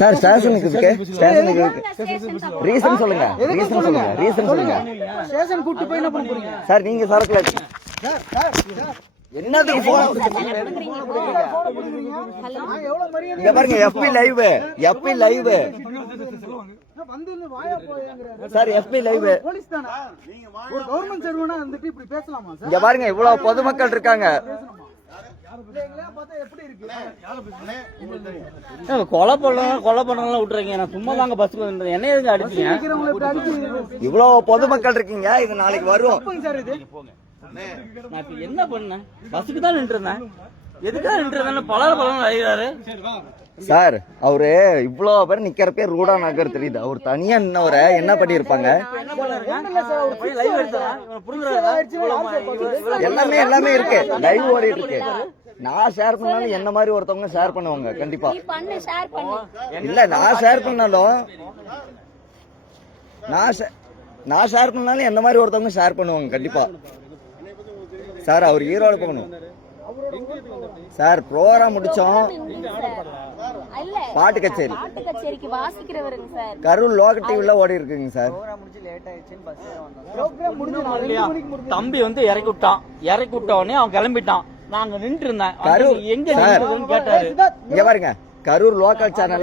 Sir ஸ்டேஷனுக்கு reason சொல்லுங்க. Station கூட்டி போய் என்ன பண்ண போறீங்க சார்? நீங்க சரக்குல என்னதுக்கு போன் இங்க பாருங்க. எஃபி லைவ் சார். எஃபி லைவ் போலீஸ் தானே? ஒரு கவர்மெண்ட் சர்வனா வந்துட்டு இப்படி பேசலாமா சார்? இங்க பாருங்க, இவ்வளவு பொதுமக்கள் இருக்காங்க. கொலை பண்ணலாம் விட்டுறீங்க. நான் சும்மா தாங்க பஸ்ஸுக்கு வந்துட்டேன். என்ன எதுக்கு அடிச்சீங்க? இவ்வளவு பொதுமக்கள் இருக்கீங்க, இது நாளைக்கு வரும். நான் இப்ப என்ன பண்ணேன்? பஸ்ஸுக்கு தான் நின்றுருந்தேன். எதுக்காக நின்றுருந்தேன்? பலரும் அழைக்கிறாரு சார். அவரு இவ்வளவு பேர் நிக்கிறப்பே ரூடா நகர் தெரியுது. அவர் தனியா நின்னவரை என்ன பண்ணிருப்பாங்க? எல்லாமே இருக்கு, லைவ் ஓடிட்டு இருக்கு. நான் ஷேர் பண்ணாலும் என்ன மாதிரி ஒருத்தவங்க ஷேர் பண்ணுவாங்க கண்டிப்பா. இல்ல, நான் ஷேர் பண்ணாலும் என்ன மாதிரி ஒருத்தவங்க ஷேர் பண்ணுவாங்க கண்டிப்பா. சார், அவர் ஈரோடு போகணும் சார். ப்ரோக்ராம் முடிச்சோம், பாட்டு கச்சேரிக்கு வாசிக்கிறவருங்க சார். கரூர் லோக்கல் டிவில ஓடி இருக்குங்க சார். தம்பி வந்து இறக்கி விட்ட உடனே அவன் கிளம்பிட்டான். நாங்க நின்று இருந்தேன். எங்க கேட்டாரு. இங்க பாருங்க, கரூர் லோக்கல் சேனல்